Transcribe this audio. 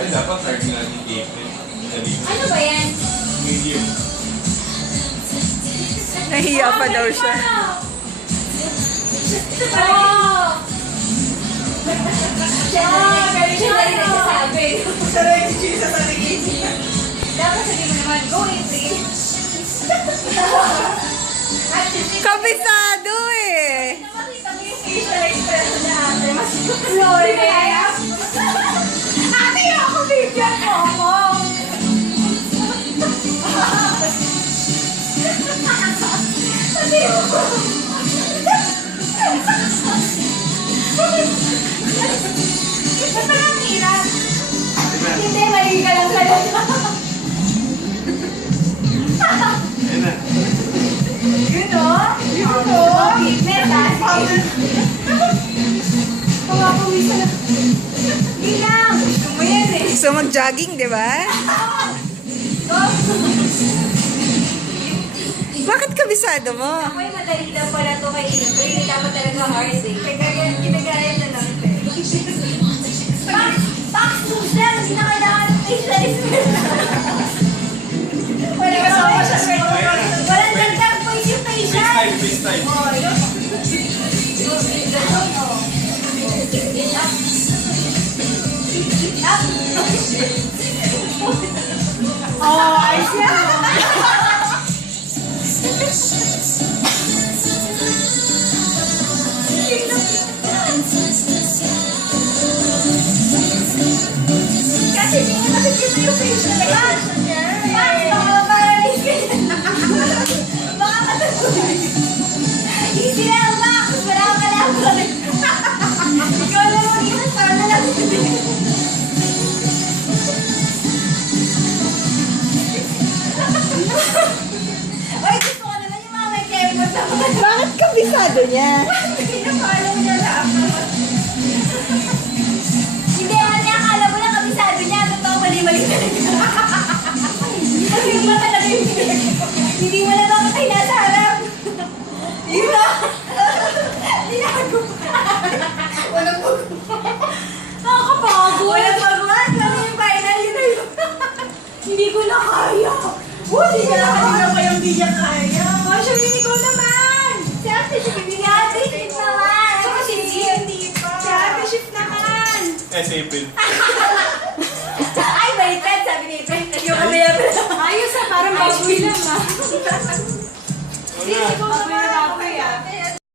Ay, dapat start nga yung game. Ano ba yan? Medium. Nahiya pa daw siya. Oh! Siya na rin nagsasabi. Siya na yung chichisa sa tingin niya. Dapat sabi mo naman, go April. Kabisado eh. Nakita mo yung facial expression na ate. Mas glory kaya. Ate, ako bigyan mo ako. Sabi mo. Ba't pa lang hirap? Hindi, mali ka lang talaga. Ayun na. Yun o? Yun o? Fitness ha? Pumapawisa na. Hindi lang. Gusto mo yan eh. Gusto mag-jogging, di ba? Bakit kabisado mo? Ako'y madali lang pala ito kay April. Hindi dapat talaga hard eh. Kaya ginagaya na lang ito eh. Box moves lang. Hindi na kailangan ng facial expression. Wala kasama siya. Walang dagdag points yung facial. FaceTime. Oh, yun. Oh, ay siya! Kasi hindi mo nakikita yung facial expression niya. Baka paralyze ka na. Baka matatuloy. Easy lang, Max. Wala ka lang. Ikaw lang mag-iwas. Sana lang. Uy, gusto ko naman yung mga may kemot naman. Bakit kabisado niya? Pinapalaw niya lang. Hindi, ate, akala mo lang kabisado niya. Totoo, mali-mali talaga. Kasi yung ba talaga yung hindi mo na dapat ay nasa harap. Yun na. Tinago pa. Walang pagkuhan. Nakakapagod. Walang pagkuhan. Kami yung final yun na yun. Hindi ko na kaya. Hindi ka lang kanina pa yung di niya kaya. Masya, hindi ko naman. Si Ate Shift, hindi niya Ate Shift naman. Saka si Gia, hindi pa. Si Ate Shift naman. Si April. Ay, baliktad, sabi ni April. Yung kamaya pala. Ayos ah, parang baboy lang ah. Wala.